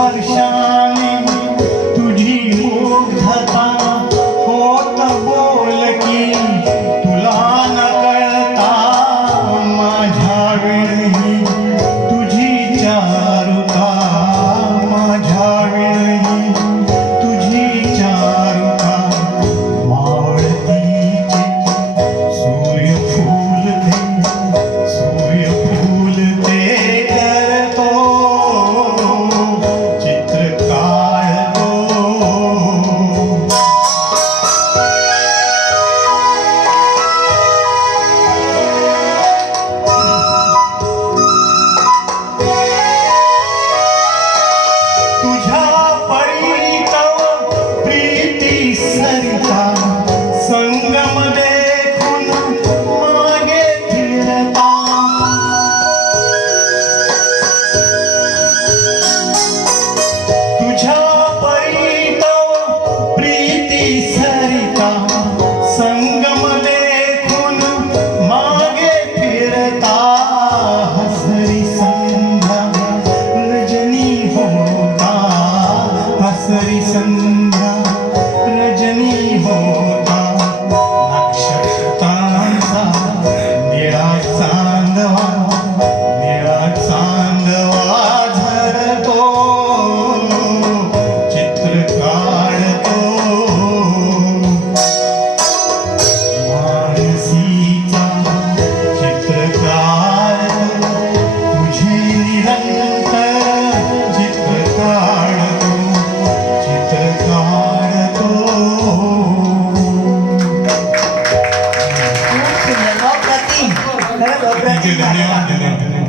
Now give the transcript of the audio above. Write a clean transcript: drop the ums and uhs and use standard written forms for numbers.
स्पर्शाने तुझी मुग्धता होत बोलकी तुला न कळता माझ्या वेळी तुझी चारुता माझ्या वेळी तुझी चारुता मावळतीचे सूर्यफूल ते करतो चित्र काढतो तुझ्या परीत प्रीती सरिता संगम देखून मागे फिरता तुझ्या परीत प्रीती सरिता संगम देखून मागे फिरता हसरी संध्या रजनी होता हसरी संध्या रजनी होता नक्षत्रांचा निळा चांदवा झरतो चित्र काढतो मानसीचा चित्रकार तुझे निरंतर चित्र काढतो खूप सुंदर, अप्रतिम, खरंच अप्रतिम. धन्यवाद.